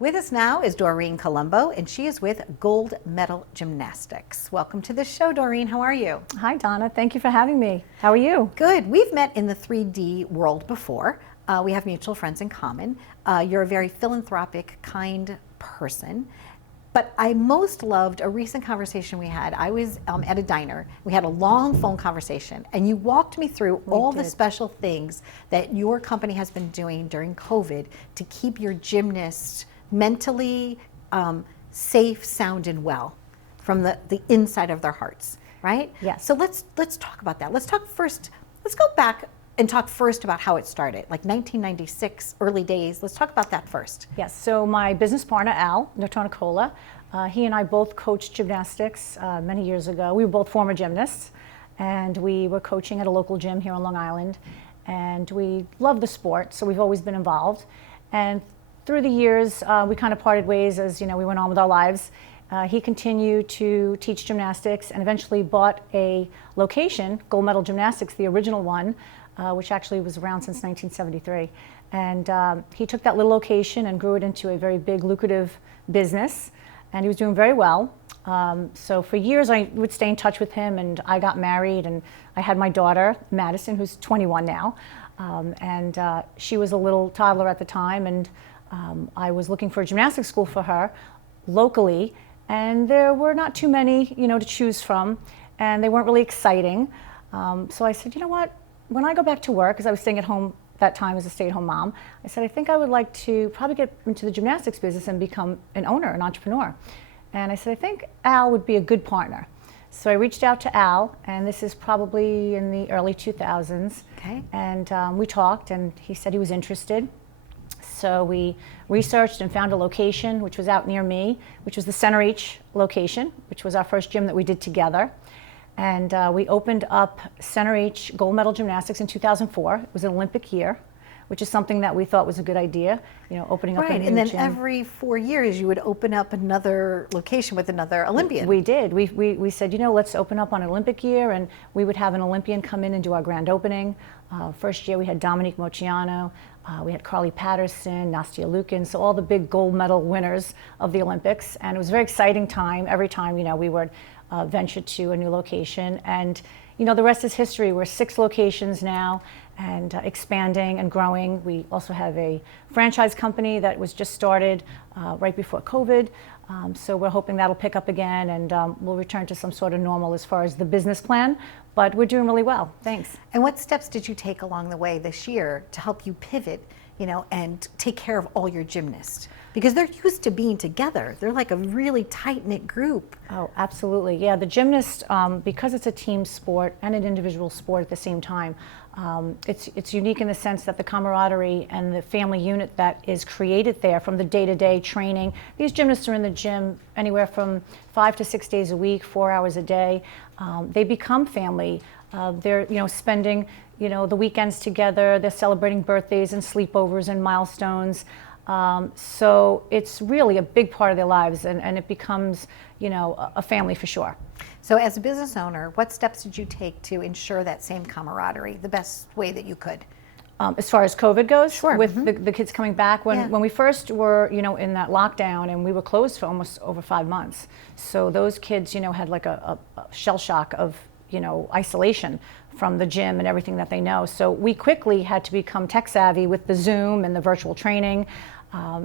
With us now is Doreen Colombo, and she is with Gold Medal Gymnastics. Welcome to the show, Doreen. How are you? Hi, Donna. Thank you for having me. How are you? Good. We've met in the 3D world before. We have mutual friends in common. You're a very philanthropic, kind person. But I most loved a recent conversation we had. I was at a diner. We had a long phone conversation, and you walked me through all the special things that your company has been doing during COVID to keep your gymnasts mentally safe, sound, and well from the inside of their hearts, right? Yes. So let's talk about that. Let's talk first. Let's go back and talk first about how it started, like 1996, early days. Let's talk about that first. Yes. So my business partner, Al Notarnicola, he and I both coached gymnastics many years ago. We were both former gymnasts, and we were coaching at a local gym here on Long Island. And we love the sport, so we've always been involved. And through the years, we kind of parted ways as we went on with our lives. He continued to teach gymnastics and eventually bought a location, Gold Medal Gymnastics, the original one, which actually was around since 1973. And he took that little location and grew it into a very big, lucrative business, and he was doing very well. So for years I would stay in touch with him, and I got married, and I had my daughter, Madison, who's 21 now, and she was a little toddler at the time, and I was looking for a gymnastics school for her locally, and there were not too many, to choose from, and they weren't really exciting. So I said, you know what? When I go back to work, because I was staying at home that time as a stay-at-home mom, I said, I think I would like to probably get into the gymnastics business and become an owner, an entrepreneur. And I said, I think Al would be a good partner. So I reached out to Al, and this is probably in the early 2000s. Okay. And we talked, and he said he was interested. So we researched and found a location, which was out near me, which was the Center H location, which was our first gym that we did together. And we opened up Center H Gold Medal Gymnastics in 2004. It was an Olympic year, which is something that we thought was a good idea, opening up a new gym. Right, and then every 4 years you would open up another location with another Olympian. We did. We said, let's open up on an Olympic year, and we would have an Olympian come in and do our grand opening. First year we had Dominique Moceanu, we had Carly Patterson, Nastia Lukin, so all the big gold medal winners of the Olympics. And it was a very exciting time. Every time, we would venture to a new location. And, the rest is history. We're 6 locations now, and expanding and growing. We also have a franchise company that was just started right before COVID. So we're hoping that'll pick up again, and we'll return to some sort of normal as far as the business plan. But we're doing really well. Thanks. And what steps did you take along the way this year to help you pivot, and take care of all your gymnasts? Because they're used to being together. They're like a really tight-knit group. Oh, absolutely. Yeah, the gymnast, because it's a team sport and an individual sport at the same time, it's unique in the sense that the camaraderie and the family unit that is created there from the day-to-day training. These gymnasts are in the gym anywhere from 5 to 6 days a week, 4 hours a day. They become family. They're spending the weekends together. They're celebrating birthdays and sleepovers and milestones. So it's really a big part of their lives, and it becomes a family for sure. So as a business owner, what steps did you take to ensure that same camaraderie the best way that you could? As far as COVID goes, sure. With the kids coming back, when we first were in that lockdown, and we were closed for almost over 5 months, so those kids had like a shell shock of isolation from the gym and everything that they know. So we quickly had to become tech savvy with the Zoom and the virtual training.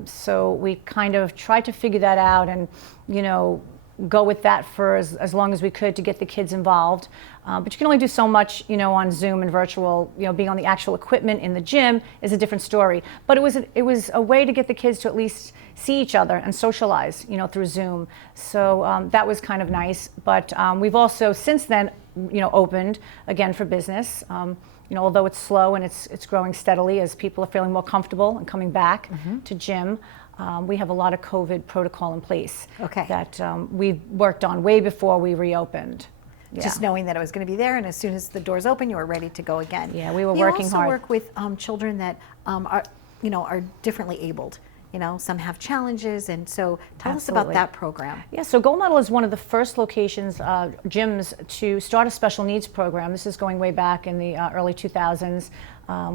So we kind of tried to figure that out, and go with that for as long as we could to get the kids involved. But you can only do so much, on Zoom and virtual. Being on the actual equipment in the gym is a different story. But it was a way to get the kids to at least see each other and socialize, through Zoom. So that was kind of nice. But we've also since then, opened again for business. Although it's slow and it's growing steadily as people are feeling more comfortable and coming back to gym. We have a lot of COVID protocol in place that we've worked on way before we reopened. Yeah. Just knowing that it was going to be there, and as soon as the doors open, you were ready to go again. Yeah, we were working hard. You also work with children that are differently abled. Some have challenges, and so tell us about that program. Yeah, so Gold Medal is one of the first locations, gyms, to start a special needs program. This is going way back in the early 2000s.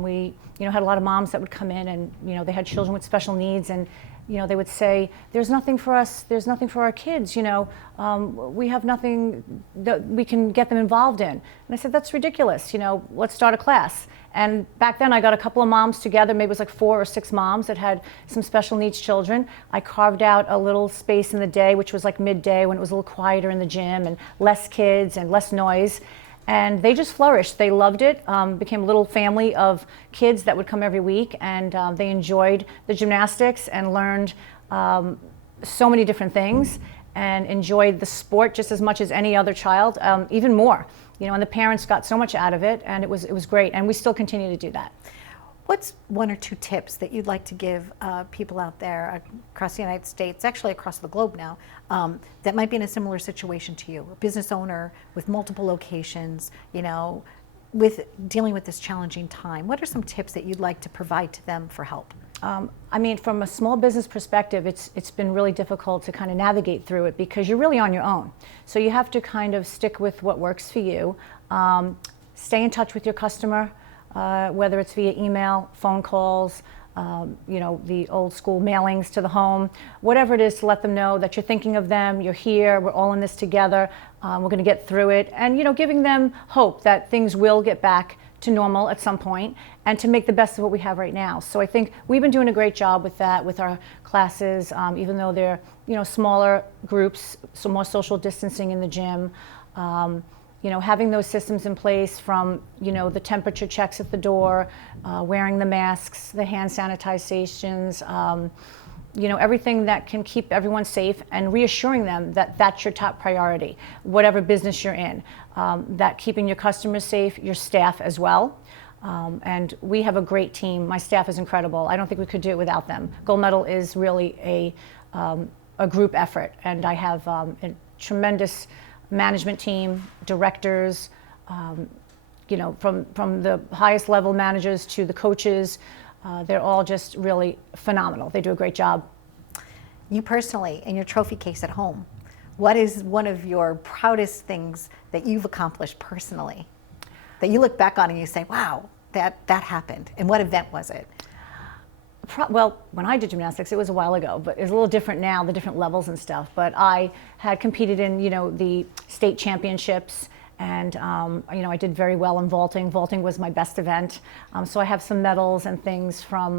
We had a lot of moms that would come in, and they had children with special needs, and they would say, there's nothing for us, there's nothing for our kids, we have nothing that we can get them involved in. And I said, that's ridiculous, let's start a class. And back then I got a couple of moms together, maybe it was like 4 or 6 moms that had some special needs children. I carved out a little space in the day, which was like midday when it was a little quieter in the gym and less kids and less noise. And they just flourished. They loved it, became a little family of kids that would come every week, and they enjoyed the gymnastics and learned so many different things and enjoyed the sport just as much as any other child, even more. And the parents got so much out of it, and it was great, and we still continue to do that. What's 1 or 2 tips that you'd like to give people out there across the United States, actually across the globe now, that might be in a similar situation to you, a business owner with multiple locations, with dealing with this challenging time? What are some tips that you'd like to provide to them for help? From a small business perspective, it's been really difficult to kind of navigate through it because you're really on your own. So you have to kind of stick with what works for you. Stay in touch with your customer. Whether it's via email, phone calls, the old school mailings to the home, whatever it is, to let them know that you're thinking of them, you're here, we're all in this together, we're going to get through it, and giving them hope that things will get back to normal at some point, and to make the best of what we have right now. So I think we've been doing a great job with that, with our classes, even though they're smaller groups, so more social distancing in the gym. Having those systems in place from, the temperature checks at the door, wearing the masks, the hand sanitizations, everything that can keep everyone safe, and reassuring them that that's your top priority, whatever business you're in, that keeping your customers safe, your staff as well. And we have a great team. My staff is incredible. I don't think we could do it without them. Gold Medal is really a group effort, and I have a tremendous management team, directors, from the highest level managers to the coaches. They're all just really phenomenal. They do a great job. You personally, in your trophy case at home, what is one of your proudest things that you've accomplished personally, that you look back on and you say, wow, that happened? And what event was it? Well, when I did gymnastics, it was a while ago, but it's a little different now, the different levels and stuff. But I had competed in, the state championships, and, I did very well in vaulting. Vaulting was my best event. So I have some medals and things from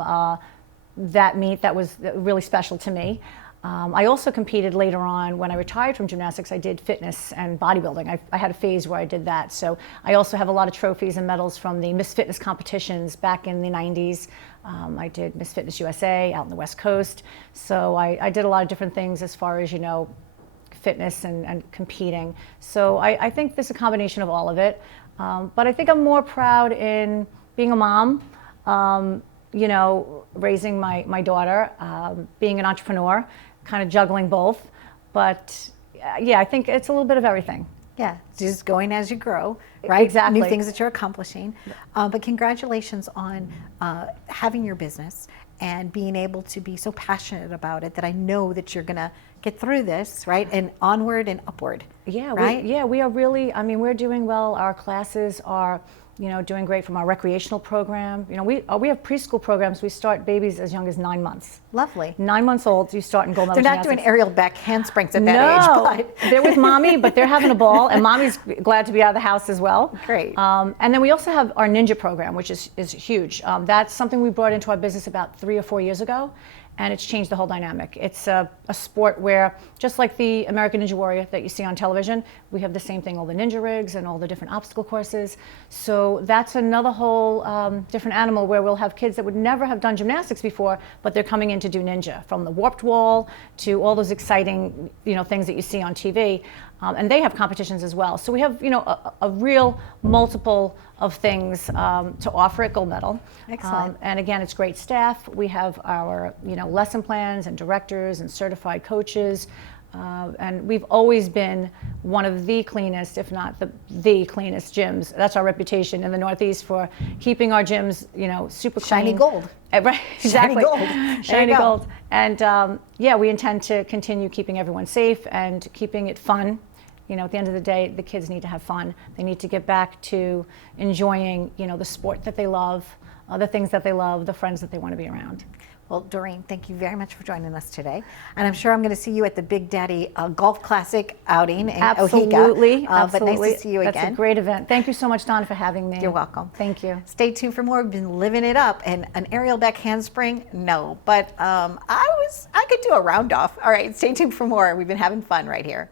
that meet that was really special to me. I also competed later on. When I retired from gymnastics, I did fitness and bodybuilding. I had a phase where I did that. So I also have a lot of trophies and medals from the Miss Fitness competitions back in the 90s. I did Miss Fitness USA out in the West Coast. So I did a lot of different things as far as, fitness and competing. So I think there's a combination of all of it. But I think I'm more proud in being a mom, raising my daughter, being an entrepreneur, kind of juggling both. But yeah, I think it's a little bit of everything. Yeah, just going as you grow, right? Exactly. New things that you're accomplishing. But congratulations on having your business and being able to be so passionate about it that I know that you're going to get through this, right? And onward and upward. Yeah, right? We are really, we're doing well. Our classes are, doing great from our recreational program. We have preschool programs. We start babies as young as 9 months. Lovely. 9 months old, you start in Gold Medal They're not Gymnastics. doing aerial back handsprings at that age, but they're with mommy, but they're having a ball, and mommy's glad to be out of the house as well. Great. And then we also have our ninja program, which is huge. That's something we brought into our business about 3 or 4 years ago, and it's changed the whole dynamic. It's a sport where, just like the American Ninja Warrior that you see on television, we have the same thing, all the ninja rigs and all the different obstacle courses. So that's another whole different animal where we'll have kids that would never have done gymnastics before, but they're coming in to do ninja, from the warped wall to all those exciting things that you see on TV. And they have competitions as well. So we have a real multiple of things to offer at Gold Medal. Excellent. And again, it's great staff. We have our lesson plans and directors and certified coaches. And we've always been one of the cleanest, if not the cleanest gyms. That's our reputation in the Northeast for keeping our gyms, super clean. Shiny gold. Right, exactly. Shiny gold. Shiny gold. And we intend to continue keeping everyone safe and keeping it fun. At the end of the day, the kids need to have fun. They need to get back to enjoying, the sport that they love, the things that they love, the friends that they want to be around. Well, Doreen, thank you very much for joining us today. And I'm sure I'm going to see you at the Big Daddy Golf Classic outing in Absolutely, Ohega. absolutely. But nice to see you again. That's a great event. Thank you so much, Donna, for having me. You're welcome. Thank you. Stay tuned for more. We've been living it up. And an aerial back handspring, no. But I could do a round off. All right, stay tuned for more. We've been having fun right here.